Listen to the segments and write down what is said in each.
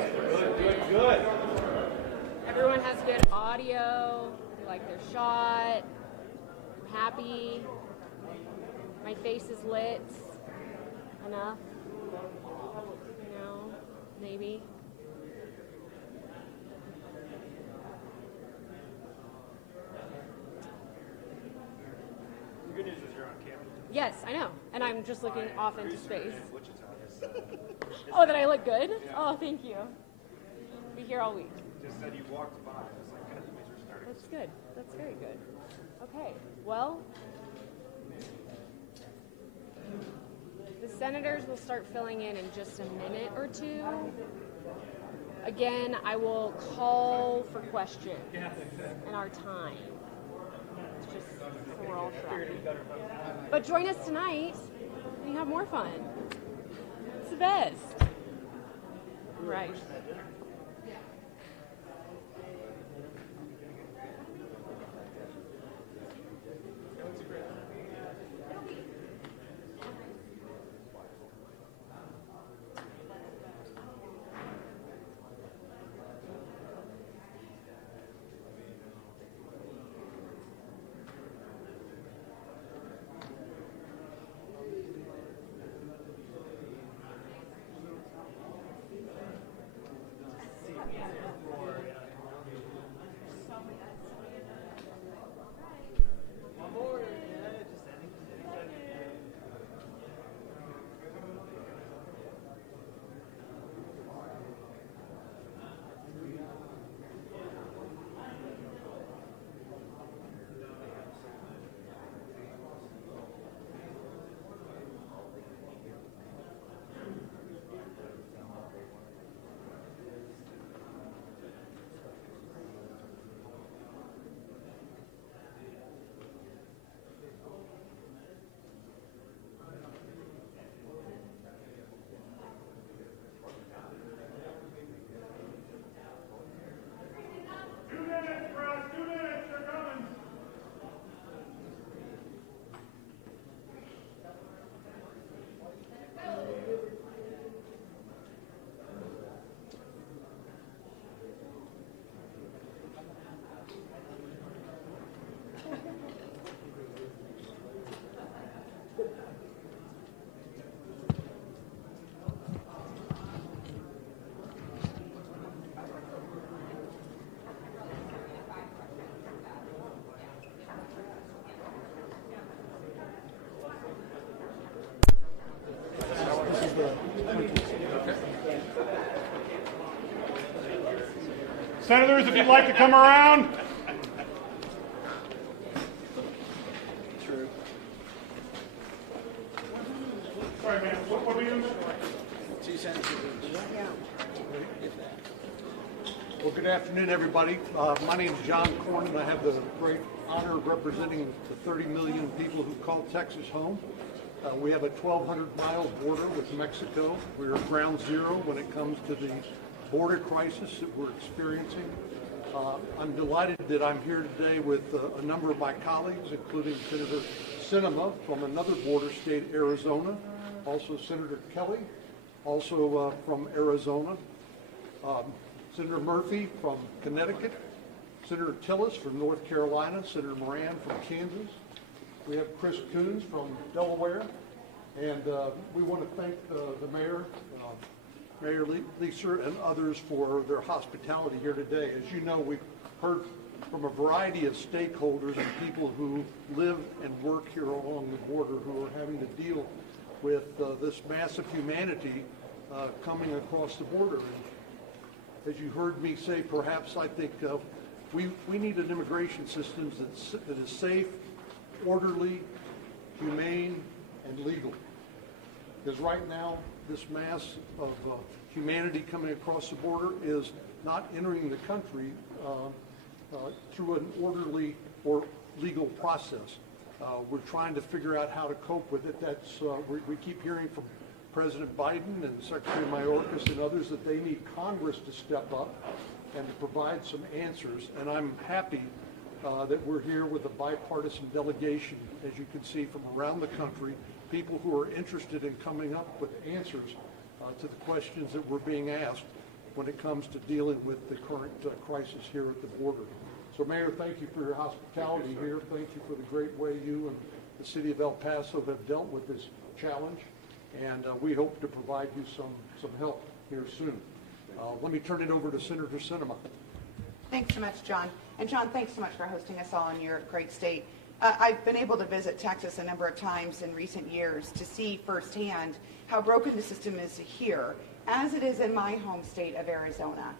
Good. Everyone has good audio. They like their shot. I'm happy. My face is lit enough. You know, maybe. The good news is you're on camera. Yes, I know. And I'm just looking off into space. Oh, that I look good? Yeah. Oh, thank you. Be here all week. Just said you walked by. It's like, God, you guys are starting. That's good. That's very good. Okay, well, the senators will start filling in just a minute or two. Again, I will call for questions in our time. It's just so we're all tracking. But join us tonight and you have more fun. It's the best. Right. Senators, if you'd like to come around. True. Sorry, man. What are we doing? Two senators. Well, good afternoon, everybody. My name is John Cornyn. I have the great honor of representing the 30 million people who call Texas home. We have a 1,200-mile border with Mexico. We're at ground zero when it comes to the border crisis that we're experiencing. I'm delighted that I'm here today with a number of my colleagues, including Senator Sinema from another border state, Arizona, also Senator Kelly, also from Arizona, Senator Murphy from Connecticut, Senator Tillis from North Carolina, Senator Moran from Kansas. We have Chris Coons from Delaware, and we want to thank the mayor, Mayor Lisa, and others for their hospitality here today. As you know, we've heard from a variety of stakeholders and people who live and work here along the border who are having to deal with this massive humanity coming across the border. And as you heard me say, perhaps I think we need an immigration system that is safe, orderly, humane, and legal. Because right now, this mass of humanity coming across the border is not entering the country through an orderly or legal process. We're trying to figure out how to cope with it. That's we keep hearing from President Biden and Secretary Mayorkas and others that they need Congress to step up and to provide some answers. And I'm happy that we're here with a bipartisan delegation, as you can see, from around the country, people who are interested in coming up with answers to the questions that we're being asked when it comes to dealing with the current crisis here at the border. So, Mayor, thank you for your hospitality here. Thank you for the great way you and the city of El Paso have dealt with this challenge, and we hope to provide you some help here soon. Let me turn it over to Senator Sinema. Thanks so much, John. And John, thanks so much for hosting us all in your great state. I've been able to visit Texas a number of times in recent years to see firsthand how broken the system is here, as it is in my home state of Arizona.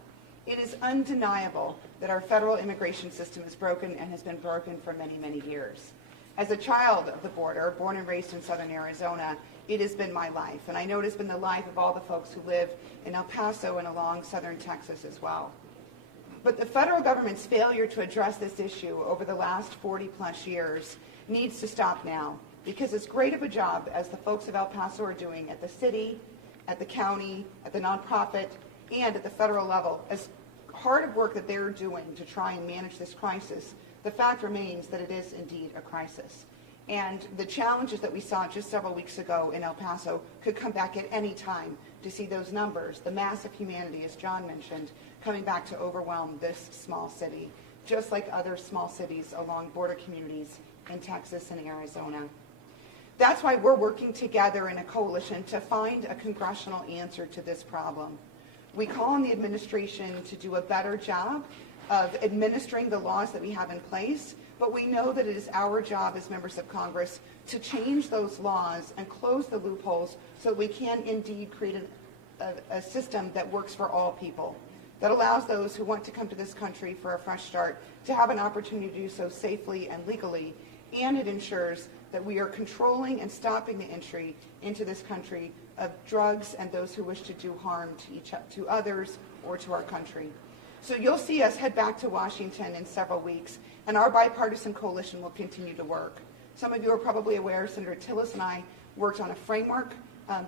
It is undeniable that our federal immigration system is broken and has been broken for many, many years. As a child of the border, born and raised in southern Arizona, it has been my life. And I know it has been the life of all the folks who live in El Paso and along southern Texas as well. But the federal government's failure to address this issue over the last 40 plus years needs to stop now, because as great of a job as the folks of El Paso are doing at the city, at the county, at the nonprofit, and at the federal level, as hard of work that they're doing to try and manage this crisis, the fact remains that it is indeed a crisis. And the challenges that we saw just several weeks ago in El Paso could come back at any time to see those numbers, the mass of humanity, as John mentioned, coming back to overwhelm this small city, just like other small cities along border communities in Texas and Arizona. That's why we're working together in a coalition to find a congressional answer to this problem. We call on the administration to do a better job of administering the laws that we have in place, but we know that it is our job as members of Congress to change those laws and close the loopholes so we can indeed create a system that works for all people, that allows those who want to come to this country for a fresh start to have an opportunity to do so safely and legally, and it ensures that we are controlling and stopping the entry into this country of drugs and those who wish to do harm to others or to our country. So you'll see us head back to Washington in several weeks, and our bipartisan coalition will continue to work. Some of you are probably aware Senator Tillis and I worked on a framework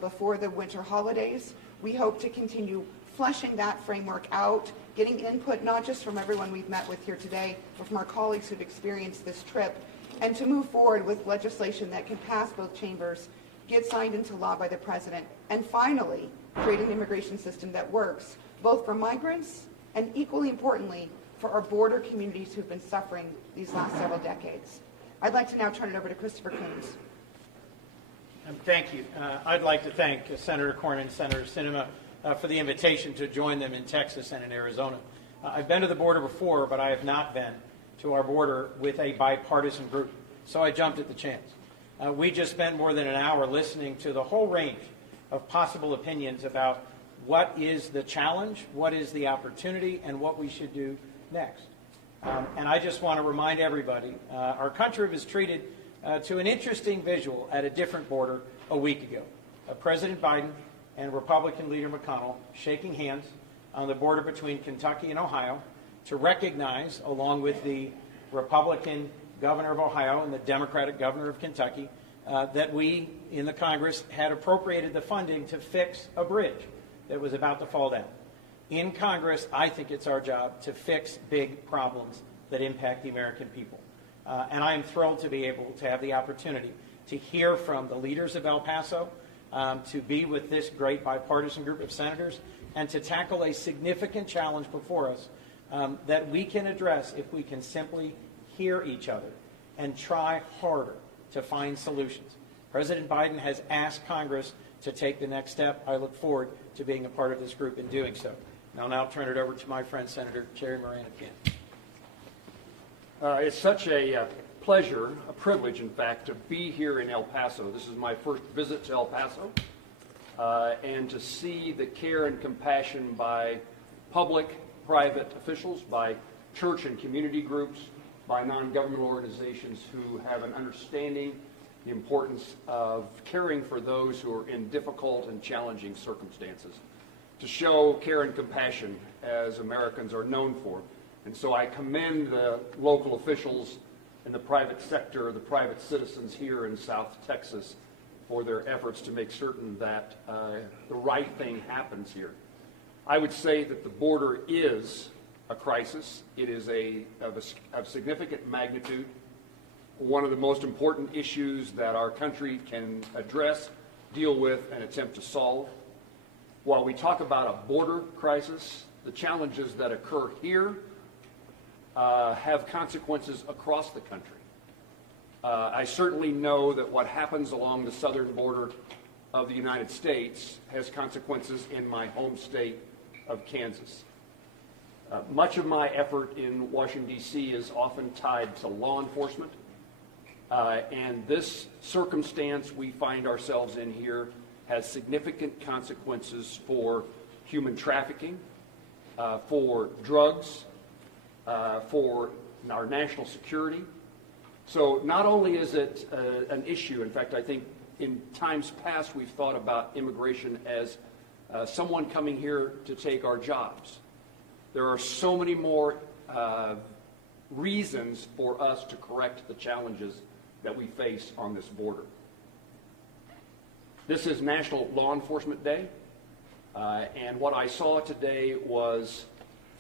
before the winter holidays. We hope to continue fleshing that framework out, getting input not just from everyone we've met with here today, but from our colleagues who've experienced this trip, and to move forward with legislation that can pass both chambers, get signed into law by the president, and finally create an immigration system that works, both for migrants and equally importantly, for our border communities who've been suffering these last several decades. I'd like to now turn it over to Christopher Coons. Thank you. I'd like to thank Senator Cornyn and Senator Sinema for the invitation to join them in Texas and in Arizona. I've been to the border before, but I have not been to our border with a bipartisan group, so I jumped at the chance. We just spent more than an hour listening to the whole range of possible opinions about what is the challenge, what is the opportunity, and what we should do next. And I just want to remind everybody, our country was treated to an interesting visual at a different border a week ago. President Biden and Republican leader McConnell shaking hands on the border between Kentucky and Ohio to recognize, along with the Republican governor of Ohio and the Democratic governor of Kentucky, that we in the Congress had appropriated the funding to fix a bridge that was about to fall down. In Congress, I think it's our job to fix big problems that impact the American people. And I am thrilled to be able to have the opportunity to hear from the leaders of El Paso, to be with this great bipartisan group of senators, and to tackle a significant challenge before us that we can address if we can simply hear each other and try harder to find solutions. President Biden has asked Congress to take the next step. I look forward to being a part of this group in doing so. And I'll now turn it over to my friend, Senator Jerry Moran again. It's such a pleasure, a privilege, in fact, to be here in El Paso. This is my first visit to El Paso, and to see the care and compassion by public, private officials, by church and community groups, by non-governmental organizations who have an understanding the importance of caring for those who are in difficult and challenging circumstances, to show care and compassion as Americans are known for. And so I commend the local officials in the private sector, the private citizens here in South Texas, for their efforts to make certain that the right thing happens here. I would say that the border is a crisis. It is of significant magnitude, one of the most important issues that our country can address, deal with, and attempt to solve. While we talk about a border crisis, the challenges that occur here have consequences across the country. I certainly know that what happens along the southern border of the United States has consequences in my home state of Kansas. Much of my effort in Washington, D.C. is often tied to law enforcement, and this circumstance we find ourselves in here has significant consequences for human trafficking, for drugs, for our national security. So not only is it an issue, in fact, I think in times past we've thought about immigration as someone coming here to take our jobs. There are so many more reasons for us to correct the challenges that we face on this border. This is National Law Enforcement Day, and what I saw today was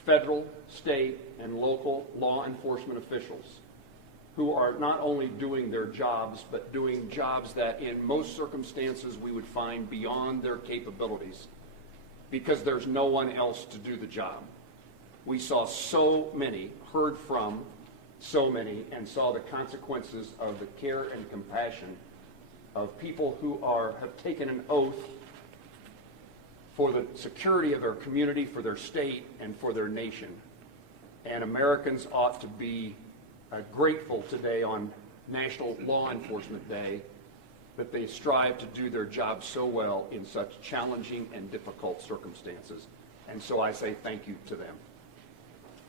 federal, state, and local law enforcement officials who are not only doing their jobs, but doing jobs that in most circumstances we would find beyond their capabilities because there's no one else to do the job. We saw so many, heard from so many, and saw the consequences of the care and compassion of people who have taken an oath for the security of their community, for their state, and for their nation. And Americans ought to be grateful today on National Law Enforcement Day that they strive to do their job so well in such challenging and difficult circumstances. And so I say thank you to them.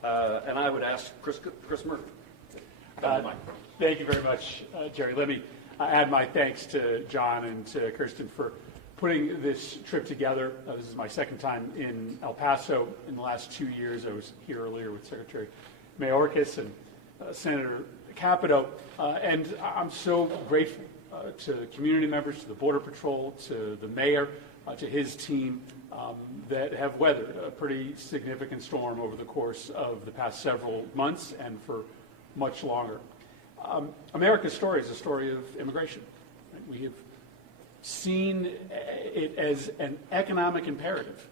And I would ask Chris Murphy. Thank you very much, Jerry. Let me add my thanks to John and to Kirsten for putting this trip together. This is my second time in El Paso. In the last 2 years, I was here earlier with Secretary Mayorkas and Senator Capito, and I'm so grateful to the community members, to the Border Patrol, to the mayor, to his team that have weathered a pretty significant storm over the course of the past several months and for much longer. America's story is a story of immigration. We have seen it as an economic imperative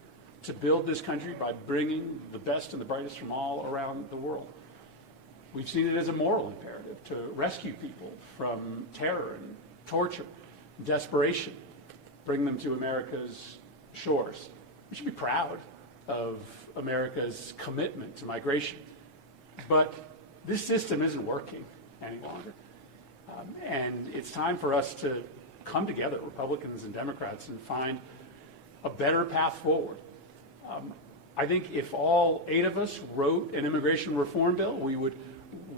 to build this country by bringing the best and the brightest from all around the world. We've seen it as a moral imperative to rescue people from terror and torture, and desperation, bring them to America's shores. We should be proud of America's commitment to migration. But this system isn't working any longer. And it's time for us to come together, Republicans and Democrats, and find a better path forward. I think if all 8 of us wrote an immigration reform bill, we would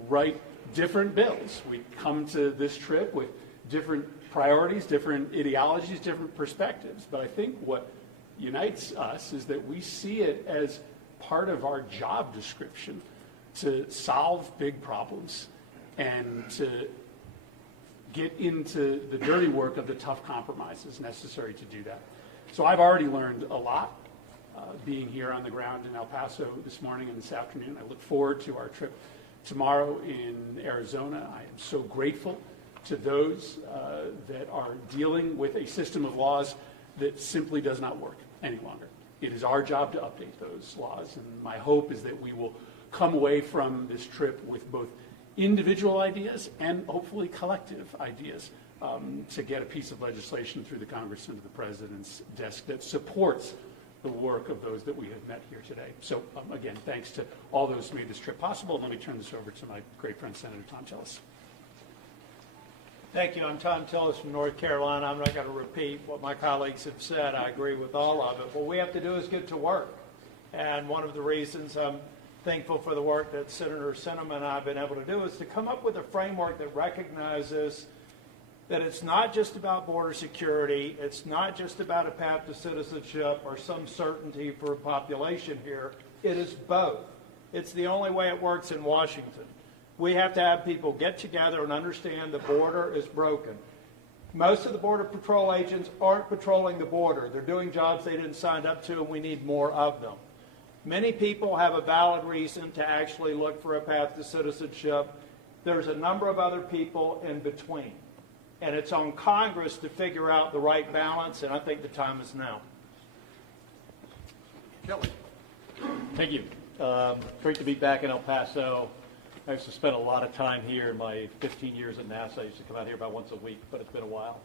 write different bills. We'd come to this trip with different priorities, different ideologies, different perspectives. But I think what unites us is that we see it as part of our job description to solve big problems and to get into the dirty work of the tough compromises necessary to do that. So I've already learned a lot being here on the ground in El Paso this morning and this afternoon. I look forward to our trip tomorrow in Arizona. I am so grateful to those that are dealing with a system of laws that simply does not work any longer. It is our job to update those laws, and my hope is that we will come away from this trip with both individual ideas and hopefully collective ideas to get a piece of legislation through the Congress and to the President's desk that supports the work of those that we have met here today. So again, thanks to all those who made this trip possible. Let me turn this over to my great friend, Senator Tom Tillis. Thank you. I'm Tom Tillis from North Carolina. I'm not going to repeat what my colleagues have said. I agree with all of it. What we have to do is get to work. And one of the reasons I'm thankful for the work that Senator Sinema and I have been able to do is to come up with a framework that recognizes that it's not just about border security, it's not just about a path to citizenship or some certainty for a population here. It is both. It's the only way it works in Washington. We have to have people get together and understand the border is broken. Most of the Border Patrol agents aren't patrolling the border. They're doing jobs they didn't sign up to, and we need more of them. Many people have a valid reason to actually look for a path to citizenship. There's a number of other people in between. And it's on Congress to figure out the right balance, and I think the time is now. Kelly. Thank you. Great to be back in El Paso. I used to spend a lot of time here in my 15 years at NASA. I used to come out here about once a week, but it's been a while.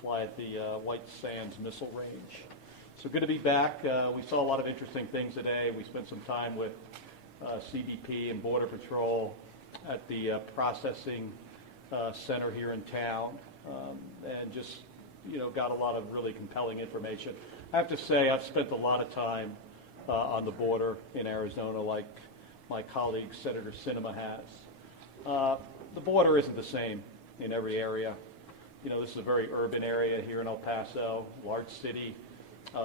Fly at the White Sands Missile Range. So good to be back. We saw a lot of interesting things today. We spent some time with CBP and Border Patrol at the processing center here in town, and just got a lot of really compelling information. I have to say I've spent a lot of time on the border in Arizona, like my colleague Senator Sinema has. The border isn't the same in every area. This is a very urban area here in El Paso, large city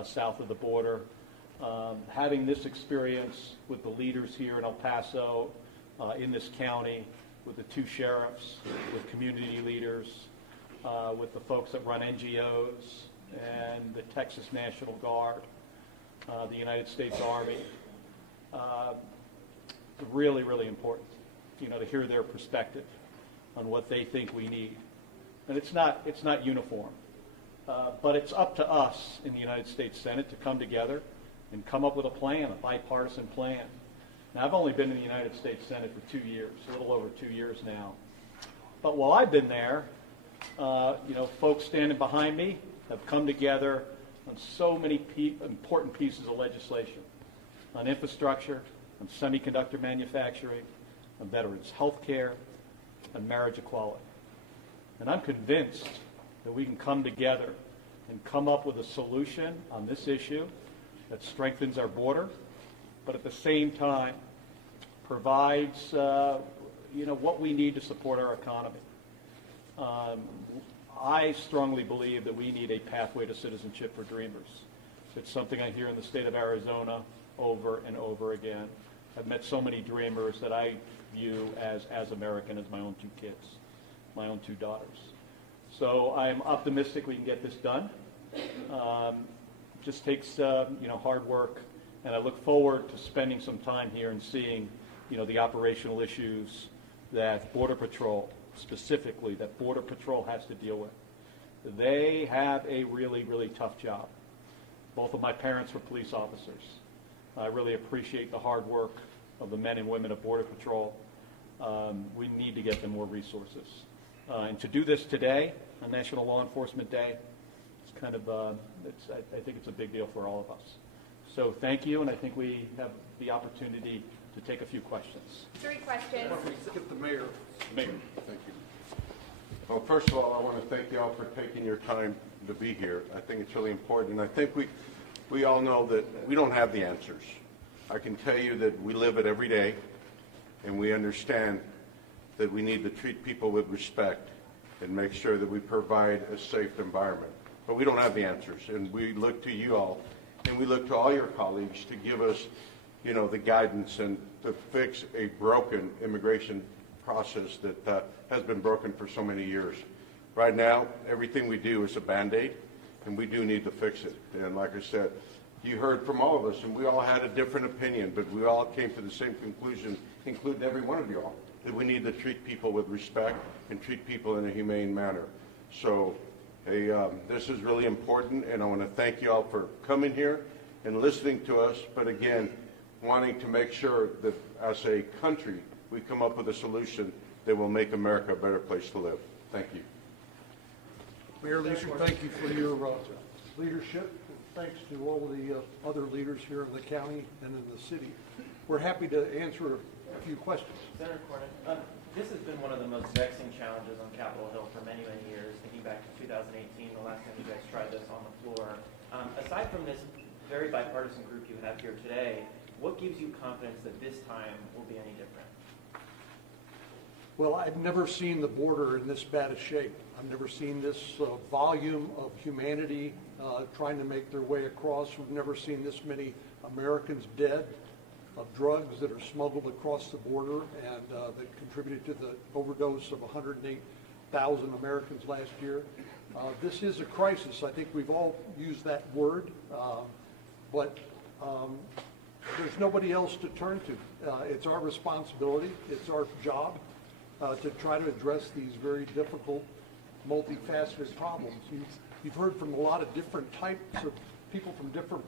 south of the border. Having this experience with the leaders here in El Paso, in this county, with the two sheriffs, with community leaders, with the folks that run NGOs and the Texas National Guard, the United States Army, really, really important, to hear their perspective on what they think we need. And it's not uniform, but it's up to us in the United States Senate to come together and come up with a plan, a bipartisan plan. Now, I've only been in the United States Senate for 2 years, a little over 2 years now. But while I've been there, folks standing behind me have come together on so many important pieces of legislation, on infrastructure, on semiconductor manufacturing, on veterans' health care, on marriage equality. And I'm convinced that we can come together and come up with a solution on this issue that strengthens our border, but at the same time provides what we need to support our economy. I strongly believe that we need a pathway to citizenship for dreamers. It's something I hear in the state of Arizona over and over again. I've met so many dreamers that I view as American as my own two kids, my own two daughters. So I'm optimistic we can get this done. Just takes hard work, and I look forward to spending some time here and seeing the operational issues that Border Patrol, specifically, that Border Patrol has to deal with. They have a really, really tough job. Both of my parents were police officers. I really appreciate the hard work of the men and women of Border Patrol. We need to get them more resources. And to do this today, on National Law Enforcement Day, it's kind of, I think it's a big deal for all of us. So thank you, and I think we have the opportunity to take a few questions. 3 questions. Get the mayor. Thank you. Well, first of all, I want to thank you all for taking your time to be here. I think it's really important. And I think we all know that we don't have the answers. I can tell you that we live it every day, and we understand that we need to treat people with respect and make sure that we provide a safe environment. But we don't have the answers, and we look to you all, and we look to all your colleagues to give us, the guidance and to fix a broken immigration process that has been broken for so many years. Right now, everything we do is a Band-Aid, and we do need to fix it. And like I said, you heard from all of us, and we all had a different opinion, but we all came to the same conclusion, including every one of you all, that we need to treat people with respect and treat people in a humane manner. So, this is really important, and I want to thank you all for coming here and listening to us, but again, wanting to make sure that as a country, we come up with a solution that will make America a better place to live. Thank you. Mayor Leeser, thank you for your leadership. And thanks to all the other leaders here in the county and in the city. We're happy to answer a few questions. Senator Cornyn, this has been one of the most vexing challenges on Capitol Hill for many, many years, thinking back to 2018, the last time you guys tried this on the floor. Aside from this very bipartisan group you have here today, what gives you confidence that this time will be any different? Well, I've never seen the border in this bad a shape. I've never seen this volume of humanity trying to make their way across. We've never seen this many Americans dead of drugs that are smuggled across the border and that contributed to the overdose of 108,000 Americans last year. This is a crisis. I think we've all used that word, but there's nobody else to turn to. It's our responsibility. It's our job to try to address these very difficult, multifaceted problems. You've heard from a lot of different types of people from different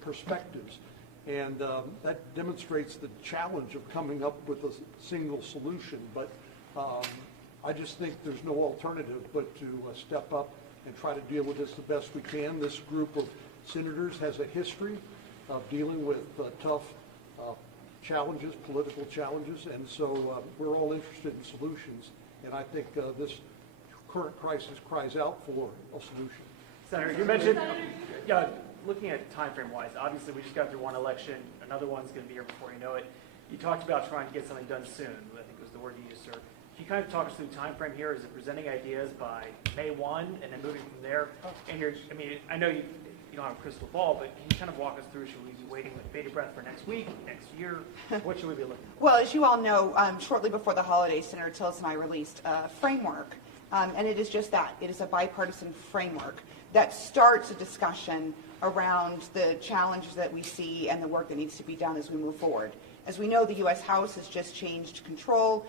perspectives. And that demonstrates the challenge of coming up with a single solution. But I just think there's no alternative but to step up and try to deal with this the best we can. This group of senators has a history of dealing with tough challenges, political challenges, and so we're all interested in solutions. And I think this current crisis cries out for a solution. Senator, you mentioned, looking at time frame wise, obviously we just got through one election, another one's going to be here before you know it. You talked about trying to get something done soon, I think was the word you used, sir. Can you kind of talk us through the time frame here? Is it presenting ideas by May 1 and then moving from there? And I know you don't have a crystal ball, but can you kind of walk us through, should we be waiting with bated breath for next week, next year? What should we be looking for? Well, as you all know, shortly before the holidays, Senator Tillis and I released a framework, and it is just that. It is a bipartisan framework that starts a discussion around the challenges that we see and the work that needs to be done as we move forward. As we know, the U.S. House has just changed control.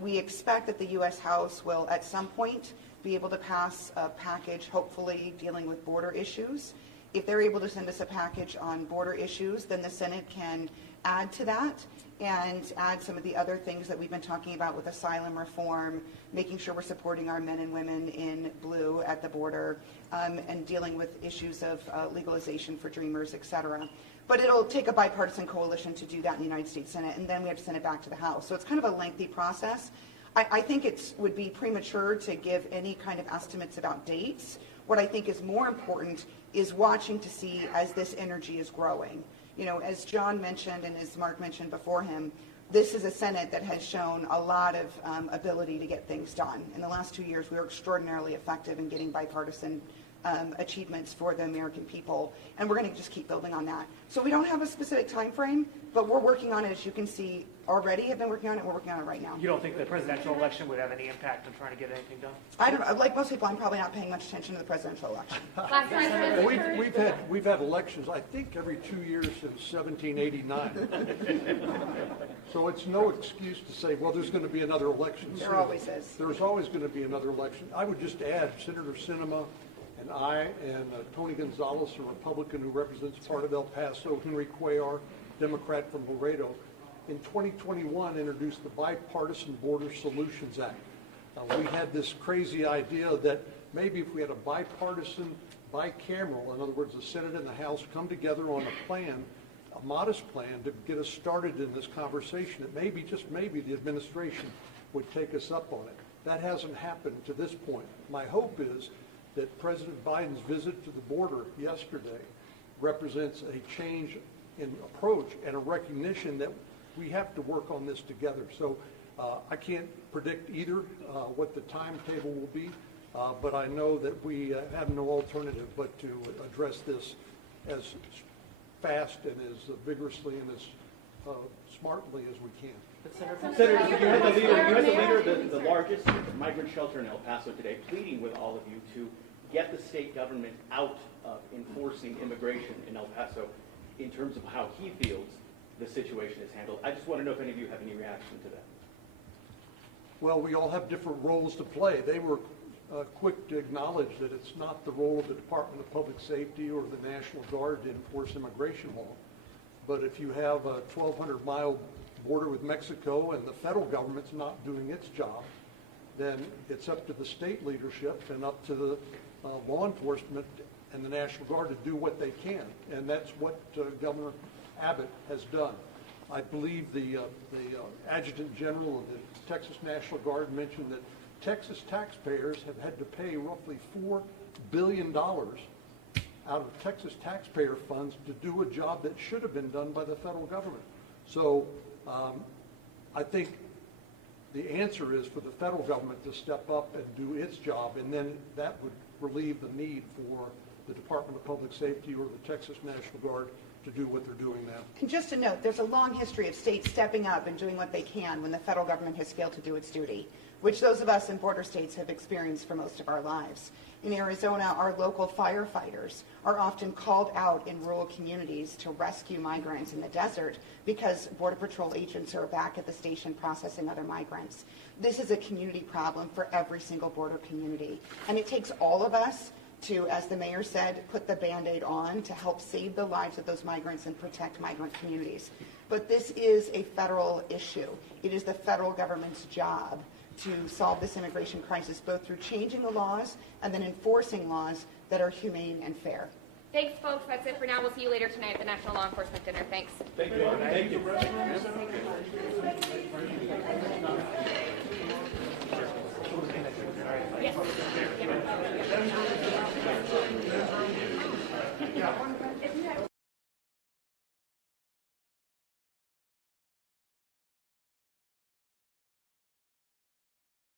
We expect that the U.S. House will, at some point, be able to pass a package, hopefully, dealing with border issues. If they're able to send us a package on border issues, then the Senate can add to that and add some of the other things that we've been talking about with asylum reform, making sure we're supporting our men and women in blue at the border, and dealing with issues of legalization for dreamers, et cetera. But it'll take a bipartisan coalition to do that in the United States Senate, and then we have to send it back to the House. So it's kind of a lengthy process. I think it would be premature to give any kind of estimates about dates. What I think is more important is watching to see as this energy is growing. You know, as John mentioned and as Mark mentioned before him, this is a Senate that has shown a lot of ability to get things done. In the last 2 years, we were extraordinarily effective in getting bipartisan achievements for the American people, and we're going to just keep building on that. So we don't have a specific time frame, but we're working on it, as you can see, already have been working on it, and we're working on it right now. You don't think the presidential election would have any impact on trying to get anything done? I don't know. Like most people, I'm probably not paying much attention to the presidential election. We've had elections, I think, every 2 years since 1789. So it's no excuse to say, well, there's going to be another election soon. There always is. There's always going to be another election. I would just add, Senator Sinema and I and Tony Gonzalez, a Republican who represents part of El Paso, Henry Cuellar, Democrat from Laredo, in 2021 introduced the Bipartisan Border Solutions Act. We had this crazy idea that maybe if we had a bipartisan, bicameral, in other words, the Senate and the House come together on a plan, a modest plan to get us started in this conversation, that maybe, just maybe, the administration would take us up on it. That hasn't happened to this point. My hope is that President Biden's visit to the border yesterday represents a change in approach and a recognition that we have to work on this together. So I can't predict either what the timetable will be, but I know that we have no alternative but to address this as fast and as vigorously and as smartly as we can. Senator, you had the leader of the largest migrant shelter in El Paso today pleading with all of you to get the state government out of enforcing immigration in El Paso in terms of how he feels the situation is handled. I just want to know if any of you have any reaction to that. Well, we all have different roles to play. They were quick to acknowledge that it's not the role of the Department of Public Safety or the National Guard to enforce immigration law. But if you have a 1,200-mile border with Mexico and the federal government's not doing its job, then it's up to the state leadership and up to the law enforcement and the National Guard to do what they can. And that's what Governor Abbott has done. I believe the Adjutant General of the Texas National Guard mentioned that Texas taxpayers have had to pay roughly $4 billion out of Texas taxpayer funds to do a job that should have been done by the federal government. So I think the answer is for the federal government to step up and do its job, and then that would relieve the need for the Department of Public Safety or the Texas National Guard to do what they're doing now. And just a note, there's a long history of states stepping up and doing what they can when the federal government has failed to do its duty, which those of us in border states have experienced for most of our lives. In Arizona, our local firefighters are often called out in rural communities to rescue migrants in the desert because Border Patrol agents are back at the station processing other migrants. This is a community problem for every single border community. And it takes all of us to, as the mayor said, put the Band-Aid on to help save the lives of those migrants and protect migrant communities. But this is a federal issue. It is the federal government's job to solve this immigration crisis, both through changing the laws and then enforcing laws that are humane and fair. Thanks, folks. That's it for now. We'll see you later tonight at the National Law Enforcement Dinner. Thanks. Thank you. Thank you.